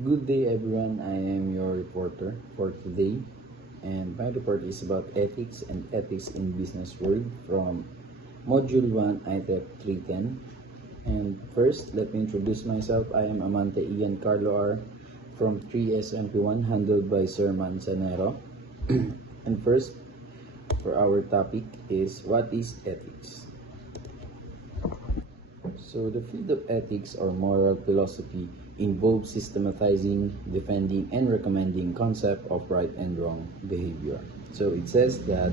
Good day everyone, I am your reporter for today, and my report is about ethics and ethics in business world from Module 1 ITEP 310. And first, let me introduce myself. I am Amante Ian Carlo R from 3SMP1 handled by Sir Manzanero. And first, for our topic is what is ethics? So the field of ethics or moral philosophy involves systematizing, defending, and recommending concept of right and wrong behavior. So it says that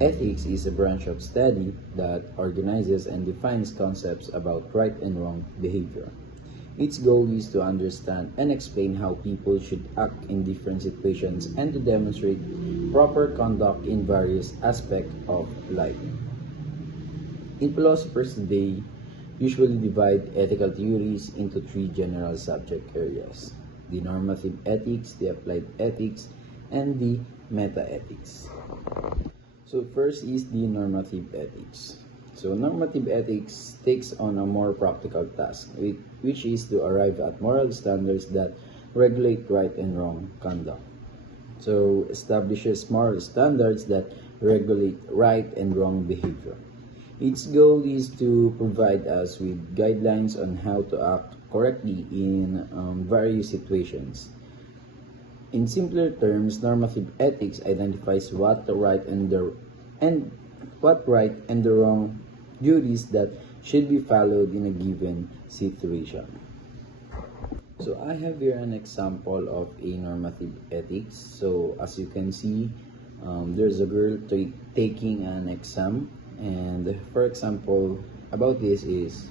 ethics is a branch of study that organizes and defines concepts about right and wrong behavior. Its goal is to understand and explain how people should act in different situations and to demonstrate proper conduct in various aspects of life. In philosophers today, usually divide ethical theories into three general subject areas: the normative ethics, the applied ethics, and the meta-ethics. So first is the normative ethics. So normative ethics takes on a more practical task, which is to arrive at moral standards that regulate right and wrong conduct. So establishes moral standards that regulate right and wrong behavior. Its goal is to provide us with guidelines on how to act correctly in various situations. In simpler terms, normative ethics identifies what the right and the wrong duties that should be followed in a given situation. So I have here an example of a normative ethics. So as you can see, there's a girl taking an exam. And for example, about this is,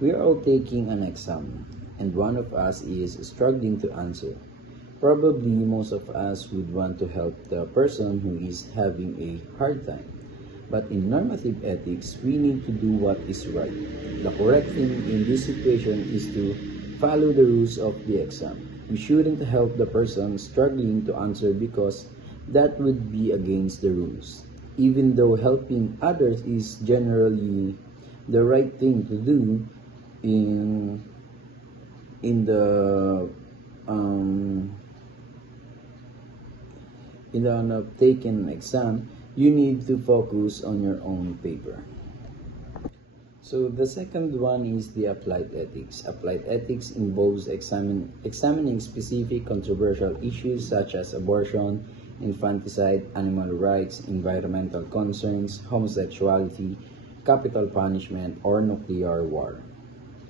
we are all taking an exam, and one of us is struggling to answer. Probably most of us would want to help the person who is having a hard time. But in normative ethics, we need to do what is right. The correct thing in this situation is to follow the rules of the exam. We shouldn't help the person struggling to answer because that would be against the rules. Even though helping others is generally the right thing to do in the taking exam, you need to focus on your own paper. So the second one is the applied ethics. Applied ethics involves examining specific controversial issues such as abortion, infanticide, animal rights, environmental concerns, homosexuality, capital punishment, or nuclear war.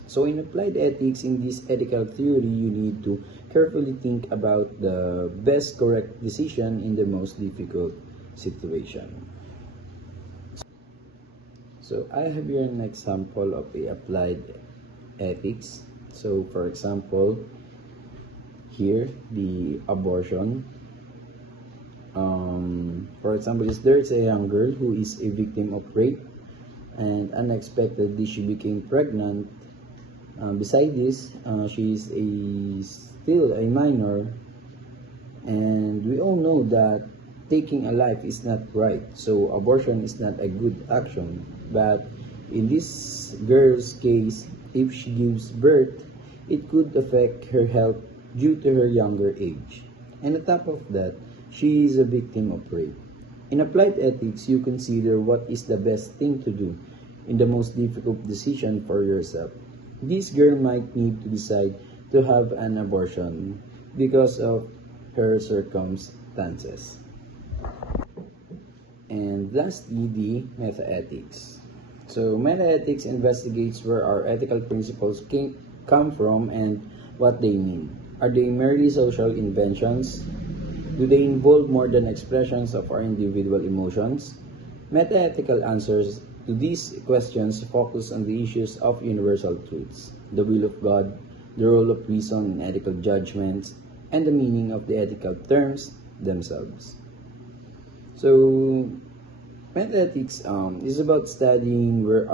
So in applied ethics, in this ethical theory, you need to carefully think about the best correct decision in the most difficult situation. So I have here an example of a applied ethics. So for example, here the abortion. For example, there's a young girl who is a victim of rape, and unexpectedly she became pregnant. Beside this, she is still a minor, and we all know that taking a life is not right, so abortion is not a good action. But in this girl's case, if she gives birth, it could affect her health due to her younger age. And on top of that, she is a victim of rape. In applied ethics, you consider what is the best thing to do in the most difficult decision for yourself. This girl might need to decide to have an abortion because of her circumstances. And lastly, the meta-ethics. So meta-ethics investigates where our ethical principles come from and what they mean. Are they merely social inventions? Do they involve more than expressions of our individual emotions? Meta-ethical answers to these questions focus on the issues of universal truths, the will of God, the role of reason in ethical judgments, and the meaning of the ethical terms themselves. So, meta-ethics is about studying where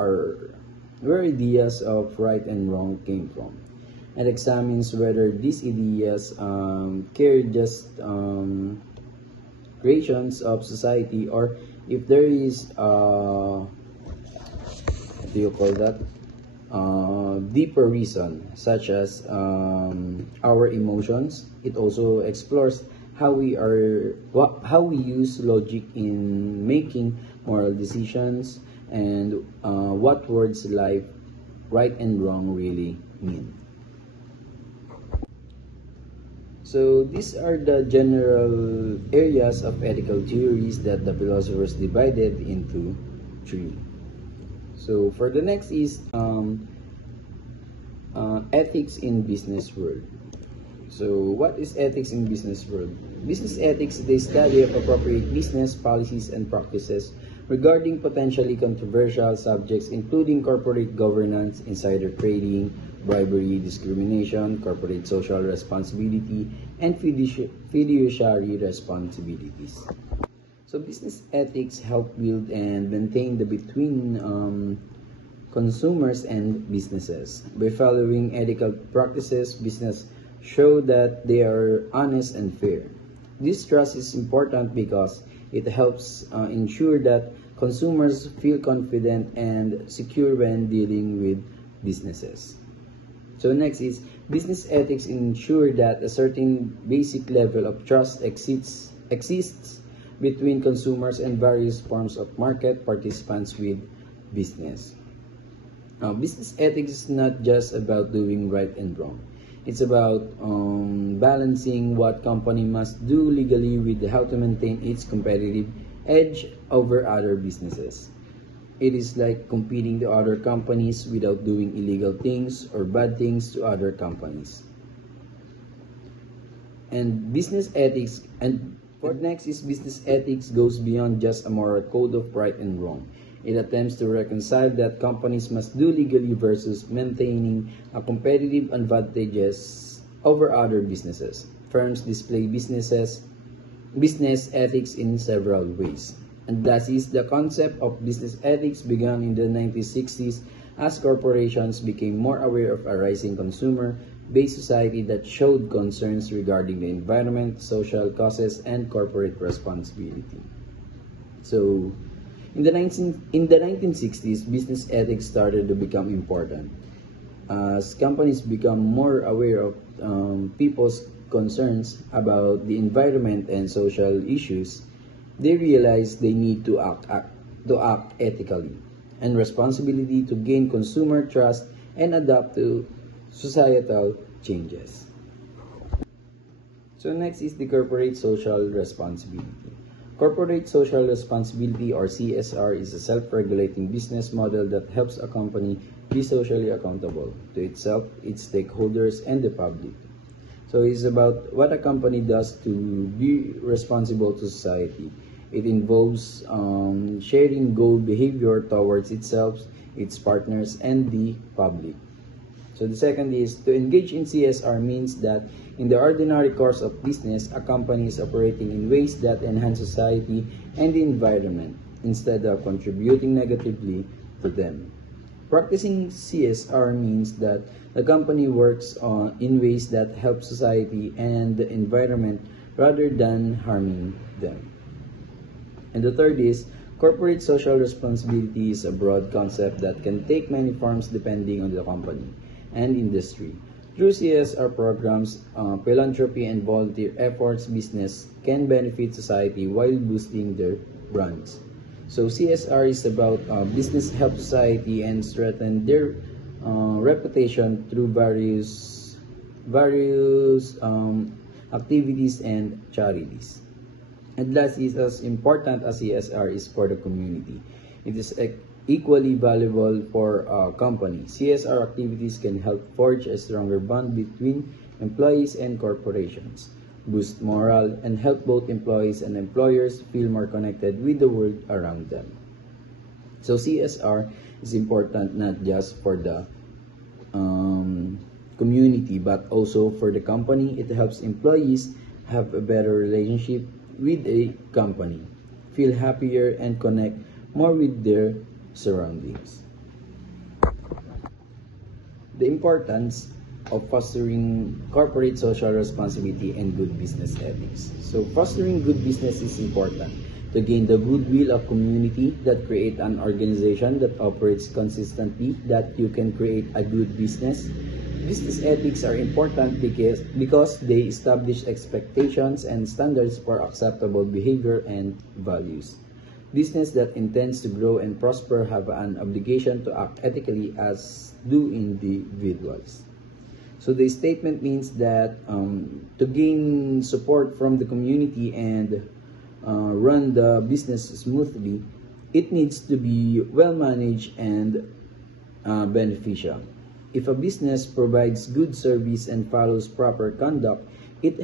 ideas of right and wrong came from, and examines whether these ideas carry just creations of society, or if there is deeper reason, such as our emotions. It also explores how we use logic in making moral decisions, and what words like right and wrong really mean. So these are the general areas of ethical theories that the philosophers divided into three. So for the next is ethics in business world. So what is ethics in business world? Business ethics is the study of appropriate business policies and practices regarding potentially controversial subjects, including corporate governance, insider trading, bribery, discrimination, corporate social responsibility, and fiduciary responsibilities. So business ethics help build and maintain the between consumers and businesses. By following ethical practices, business show that they are honest and fair. This trust is important because it helps ensure that consumers feel confident and secure when dealing with businesses. So next is business ethics ensure that a certain basic level of trust exists between consumers and various forms of market participants with business. Business ethics is not just about doing right and wrong. It's about balancing what company must do legally with how to maintain its competitive edge over other businesses. It is like competing to other companies without doing illegal things or bad things to other companies. And business ethics, and what next is business ethics goes beyond just a moral code of right and wrong. It attempts to reconcile that companies must do legally versus maintaining a competitive advantages over other businesses. Firms display business ethics in several ways. And thus is the concept of business ethics began in the 1960s as corporations became more aware of a rising consumer-based society that showed concerns regarding the environment, social causes, and corporate responsibility. So, in the 1960s, business ethics started to become important. As companies become more aware of people's concerns about the environment and social issues, they realize they need to act ethically and responsibility to gain consumer trust and adapt to societal changes. So next is the corporate social responsibility. Corporate social responsibility, or CSR, is a self-regulating business model that helps a company be socially accountable to itself, its stakeholders, and the public. So it's about what a company does to be responsible to society. It involves sharing good behavior towards itself, its partners, and the public. So the second is to engage in CSR means that in the ordinary course of business, a company is operating in ways that enhance society and the environment instead of contributing negatively to them. Practicing CSR means that the company works in ways that help society and the environment rather than harming them. And the third is corporate social responsibility is a broad concept that can take many forms depending on the company and industry. Through CSR programs, philanthropy, and volunteer efforts, business can benefit society while boosting their brands. So CSR is about business help society and strengthen their reputation through various activities and charities. And last is as important as CSR is for the community. It is equally valuable for a company. CSR activities can help forge a stronger bond between employees and corporations, boost morale, and help both employees and employers feel more connected with the world around them. So CSR is important not just for the community but also for the company. It helps employees have a better relationship with a company, feel happier, and connect more with their surroundings. The importance of fostering corporate social responsibility and good business ethics. So fostering good business is important to gain the goodwill of community, that create an organization that operates consistently, that you can create a good business. Business ethics are important because they establish expectations and standards for acceptable behavior and values. Business that intends to grow and prosper have an obligation to act ethically, as do individuals. So the statement means that to gain support from the community and run the business smoothly, it needs to be well managed and beneficial. If a business provides good service and follows proper conduct, it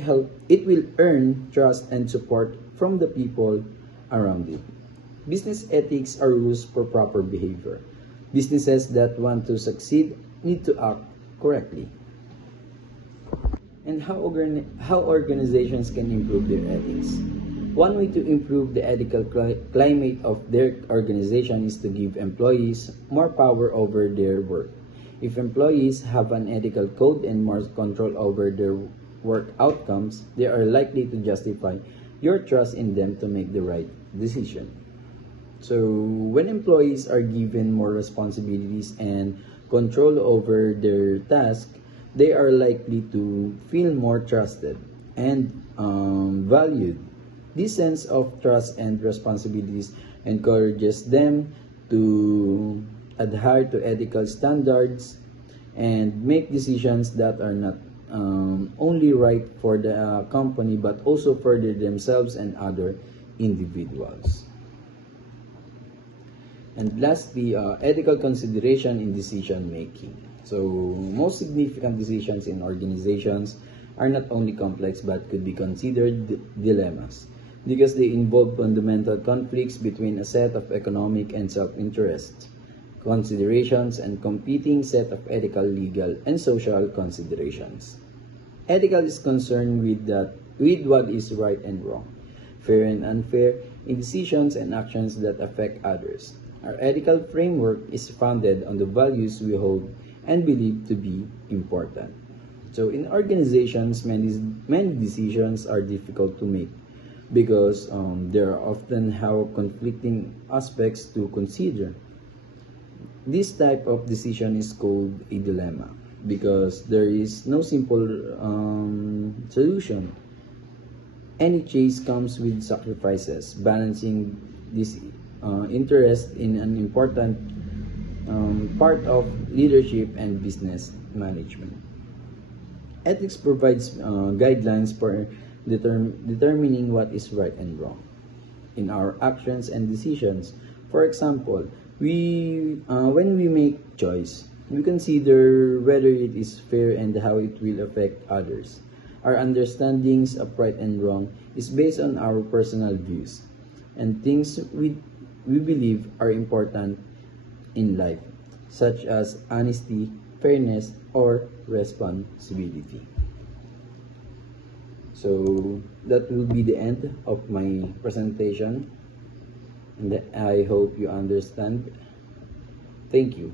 will earn trust and support from the people around it. Business ethics are rules for proper behavior. Businesses that want to succeed need to act correctly. And how organizations can improve their ethics. One way to improve the ethical climate of their organization is to give employees more power over their work. If employees have an ethical code and more control over their work outcomes, they are likely to justify your trust in them to make the right decision. So, when employees are given more responsibilities and control over their tasks, they are likely to feel more trusted and valued. This sense of trust and responsibilities encourages them to adhere to ethical standards and make decisions that are not only right for the company but also for themselves and other individuals. And lastly, ethical consideration in decision making. So, most significant decisions in organizations are not only complex but could be considered dilemmas because they involve fundamental conflicts between a set of economic and self-interest considerations and competing set of ethical, legal, and social considerations. Ethical is concerned with what is right and wrong, fair and unfair in decisions and actions that affect others. Our ethical framework is founded on the values we hold and believe to be important. So in organizations, many decisions are difficult to make because there are often conflicting aspects to consider. This type of decision is called a dilemma because there is no simple solution. Any choice comes with sacrifices. Balancing this interest in an important part of leadership and business management. Ethics provides guidelines for determining what is right and wrong in our actions and decisions. For example, when we make choice, we consider whether it is fair and how it will affect others. Our understandings of right and wrong is based on our personal views and things we believe are important in life, such as honesty, fairness, or responsibility. So that will be the end of my presentation, and I hope you understand. Thank you.